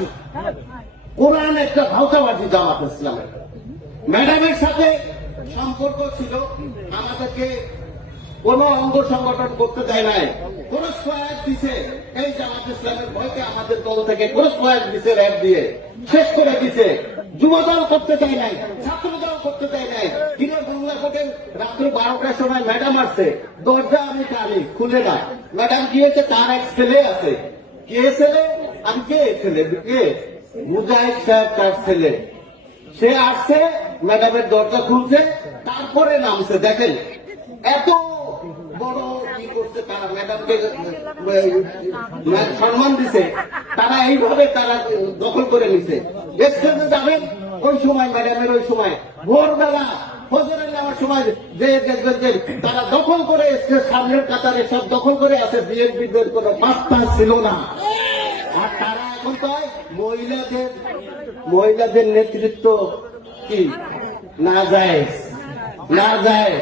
ভাওতাবাজি, কোরআন একটা ভাওতাবাজি জামাত ইসলামের। ম্যাডামের সাথে সম্পর্ক ছিল, আমাদেরকে কোন অঙ্গ সংগঠন করতে দেয় নাই, কোন সহায়ক দিছে এই জামাত ইসলামের ভয়কে আমাদের দল থেকে কোন সহায়ক দিছে, র্যাব দিয়ে শেষ করে দিছে। যুবদল করতে দেয় নাই, ছাত্রদল করতে দেয় নাই। কিনে বাংলা কোর্টের রাত্র 12টার সময় ম্যাডাম আসছে, দরজা আমি টানি, খুলে না। ম্যাডাম কি হয়েছে, তার এক ছেলে আছে। কে ছেলে? আমি কে ছেলে? কে? মুজাহিদ সাহেব তার ছেলে। সে আসছে, ম্যাডামের দরজা খুলছে, তারপরে নামছে। দেখেন এত বড় কি করছে তারা, ম্যাডামকে সম্মান দিছে, তারা এইভাবে তারা দখল করে নিছে। স্টেজে যাবেন ওই সময়, ম্যাডামের ওই সময় ভোরবেলা ফজরের নেওয়ার সময় যে দেখবেন যে তারা দখল করে স্টেজ সামনের কাতারে সব দখল করে আছে। বিএনপিদের কোনো পাত্তা ছিল না। আর তারা এখন কয় মহিলাদের নেতৃত্ব কি না যায়, না যায়।